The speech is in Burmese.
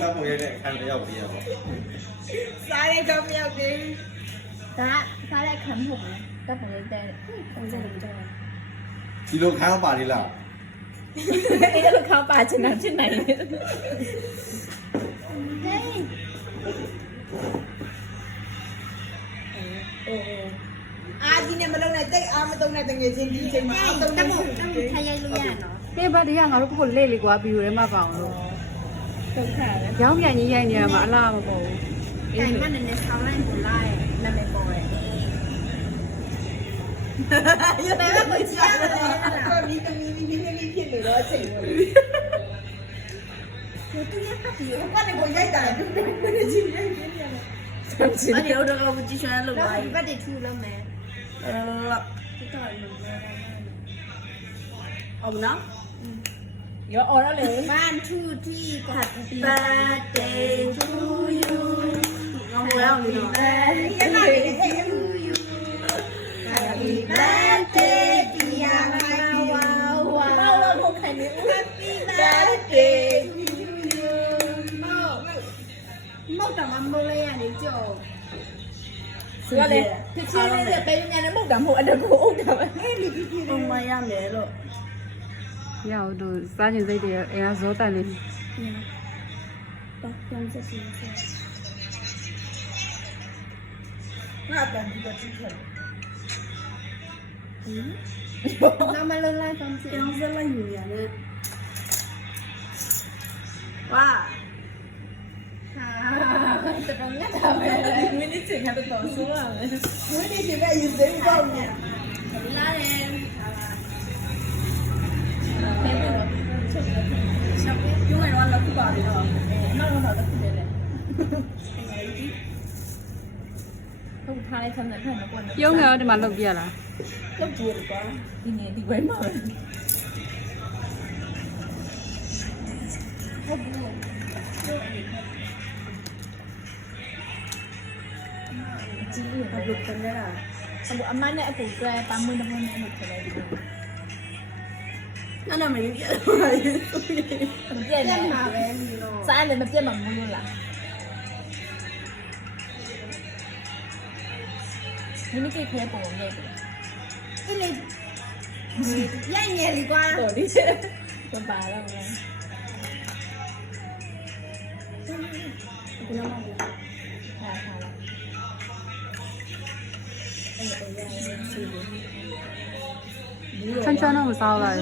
စားဖို့ရတဲ့အခန်းတယောက်ပြရပါစားတဲ့တော့မရောက်သေးဒါစားတဲ့ခံဖို့ပဲတပ်ပုံတဲ့ပုံစံတွေကြောက်ဒီလိုခန်းပါလေလားအဲ့လိုခေါင်းပါချင်တာဖြစ်နိုင်တယ်အာဒီနဲ့မလုံးနဲ့တိတ်အားမသုံးတဲ့တငယ်ချင်းဒီအချိန်မှာအားသုံးတဲ့ထိုင်ရိုက်လို့ရနော်တေးဘတ်တွေကငါတို့ကိုလေ့လေကွာပြီးရဲမှာပါအောင်လို့ ထုတ်ခါတယ် ရောင်းပြန်ကြီးရိုက်နေရမှာအလားမပေါ်ဘူး တိုင်မနဲ့နဲ့ဆောင်းလိုက်ကိုလိုက်နာမည်ပေါ်တယ်ရတယ်လည်းကိုကြားတယ်ကိုဒီတမီဒီဖြစ်နေတော့အချိန်ဝင်ကိုတူရပတ်ပြီးကနေကိုရိုက်တာတူတူနဲ့ကြည့်ရိုက်နေတယ်အဲ့ဒီတော့ကကြည့်ရှမ်းလို့ပါဒီဘက်တည်းထူလို့မယ်အောင်နော်ရောအော်ရလေ 1 2 3 happy birthday to you ငါဟိုရောက်နေတော့ရနာနေ to you happy birthday dear wow wow မောင်ကိုခိုင်နေ happy birthday to you မောက်တော့မမိုးလေးရနေကြောက်ဆိုရလေဖြစ်ချင်းလေးပဲညနေမဟုတ်တာမဟုတ်အတကူအုပ်တာပဲအဲ့ဒီဖြစ်ဖြစ်ပုံမရမယ်လို့ရအောင်တို့စားခြင်းစိတ်တွေအဲအဇောတန်နေ တော့ပြန်ဆက်စီဆက် ငါတန်ဒီတော့ဖြစ်တယ်နာမလုံးလိုက်တော့ပြောင်းစလိုက်ယူရတယ်ဝါတော်တော်များတာပဲမင်းချင်းကတော့တော့ဆိုးရမယ်မင်းချင်းကယူသေးတော့ညလာတယ်ကျုံးရတော့လောက်ပါပြီတော့နောက်တော့တော့ဖြစ်တယ်ဟုတ်ထားလိုက်ခဏခဏကွာ ပြုံးကတော့ဒီမှာလုပ်ပြရလား လောက်ကြည့်ရကွာဒီနေ့ဒီဝဲမှာဟုတ်ဘူးကြည့်ရဘလို့ပြန်လာအမနဲ့အပူကပမွေးနှမနဲ့လို့ပြောတယ်那没变，မပြည့်နဲ့嘛呗，你咯。စားလည်းမပြည့်မှာမလို့လား你们可以开播那个因为你年里瓜，到底就罢了嘛不要忘记。好了好了哎哎呀ချွန်းချွန်းတော့မစားဘူးလား